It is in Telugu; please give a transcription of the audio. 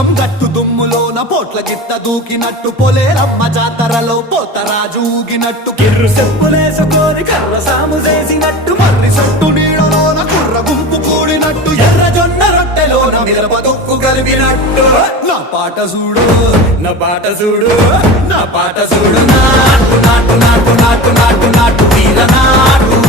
పోచం గట్టు దుమ్ములోన పోట్ల గిత్త దూకినట్టు పొలేరమ్మ జాతరలో పోతరాజు ఊగినట్టు కిర్రు చెప్పులేసుకొని కర్ర సాము చేసినట్టు మర్రి సొట్టు నీడలోన కుర్ర గుంపు కూడినట్టు ఎర్ర జొన్న రొట్టెలోన మిరప దుక్కు కలిపినట్టు నా పాట చూడు నా పాట చూడు నా పాట చూడు నాటు నాటు నాటు నాటు నాటు నాటు వీర నాటు